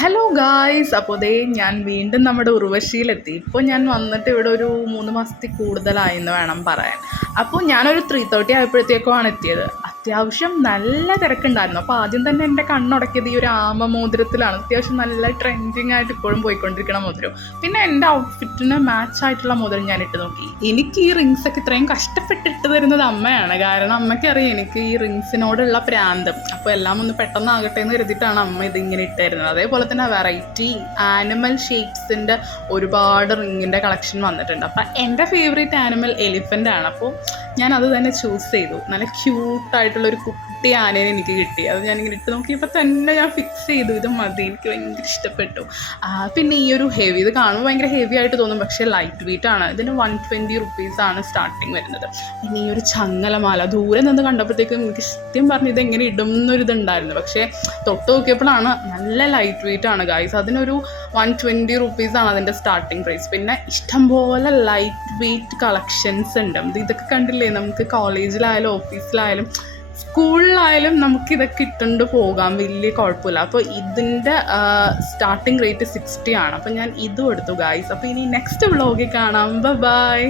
Hello guys, അപ്പോൾ ദേ ഞാൻ വീണ്ടും നമ്മുടെ ഉർവശിയിലെത്തി. ഇപ്പോൾ ഞാൻ വന്നിട്ട് ഇവിടെ ഒരു 3 മാസത്തിൽ കൂടുതലായി എന്ന് വേണം പറയാൻ. അപ്പോൾ ഞാനൊരു 3:30 ആയപ്പോഴത്തേക്കുമാണ് എത്തിയത്. അത്യാവശ്യം നല്ല തിരക്കുണ്ടായിരുന്നു. അപ്പോൾ ആദ്യം തന്നെ എൻ്റെ കണ്ണുടക്കിയത് ഈ ഒരു ആമ മോതിരത്തിലാണ്. അത്യാവശ്യം നല്ല ട്രെൻഡിങ് ആയിട്ട് ഇപ്പോഴും പോയിക്കൊണ്ടിരിക്കുന്ന മോതിരം. പിന്നെ എൻ്റെ ഔട്ട്ഫിറ്റിന് മാച്ച് ആയിട്ടുള്ള മോതിരം ഞാൻ ഇട്ട് നോക്കി. എനിക്ക് ഈ റിങ്സൊക്കെ ഇത്രയും കഷ്ടപ്പെട്ടിട്ട് തരുന്നത് അമ്മയാണ്. കാരണം അമ്മയ്ക്കറിയാം എനിക്ക് ഈ റിങ്സിനോടുള്ള പ്രാന്തം. അപ്പോൾ എല്ലാം ഒന്ന് പെട്ടെന്നാകട്ടെ എന്ന് കരുതിയിട്ടാണ് അമ്മ ഇതിങ്ങനെ ഇട്ട് തരുന്നത്. അതേപോലെ തന്നെ വെറൈറ്റി ആനിമൽ ഷേപ്സിൻ്റെ ഒരുപാട് റിങ്ങിൻ്റെ കളക്ഷൻ വന്നിട്ടുണ്ട്. അപ്പം എൻ്റെ ഫേവറേറ്റ് ആനിമൽ എലിഫൻ്റ് ആണ്. അപ്പോൾ ഞാൻ അത് തന്നെ ചൂസ് ചെയ്തു. നല്ല ക്യൂട്ടായിട്ടുള്ളൊരു കുട്ടി ആനേനെ എനിക്ക് കിട്ടി. അത് ഞാനിങ്ങനെ ഇട്ട് നോക്കിയപ്പോൾ തന്നെ ഞാൻ ഫിക്സ് ചെയ്തു, ഇത് മതി, എനിക്ക് ഭയങ്കര ഇഷ്ടപ്പെട്ടു. പിന്നെ ഈ ഒരു ഹെവി, ഇത് കാണുമ്പോൾ ഭയങ്കര ഹെവി ആയിട്ട് തോന്നും, പക്ഷേ ലൈറ്റ് വെയിറ്റ് ആണ്. ഇതിന് 120 റുപ്പീസാണ് സ്റ്റാർട്ടിങ് വരുന്നത്. പിന്നെ ഈ ഒരു ചങ്ങലമാല ദൂരെ നിന്ന് കണ്ടപ്പോഴത്തേക്കും എനിക്ക് സത്യം പറഞ്ഞ് ഇതെങ്ങനെ ഇടും എന്നൊരിതുണ്ടായിരുന്നു. പക്ഷേ തൊട്ട് നോക്കിയപ്പോഴാണ് നല്ല ലൈറ്റ് വെയിറ്റ് ആണ് ഗൈസ്. അതിനൊരു 120 റുപ്പീസാണ് അതിൻ്റെ സ്റ്റാർട്ടിങ് പ്രൈസ്. പിന്നെ ഇഷ്ടംപോലെ ലൈറ്റ് വെയിറ്റ് കളക്ഷൻസ് ഉണ്ട്. ഇതൊക്കെ കണ്ടില്ലേ, നമുക്ക് കോളേജിലായാലും ഓഫീസിലായാലും സ്കൂളിലായാലും നമുക്കിതൊക്കെ ഇട്ടുകൊണ്ട് പോകാം, വലിയ കുഴപ്പമില്ല. അപ്പോൾ ഇതിൻ്റെ സ്റ്റാർട്ടിങ് റേറ്റ് 60 ആണ്. അപ്പോൾ ഞാൻ ഇതും എടുത്തു ഗൈസ്. അപ്പോൾ ഇനി നെക്സ്റ്റ് വ്ളോഗിൽ കാണാം. ബൈ.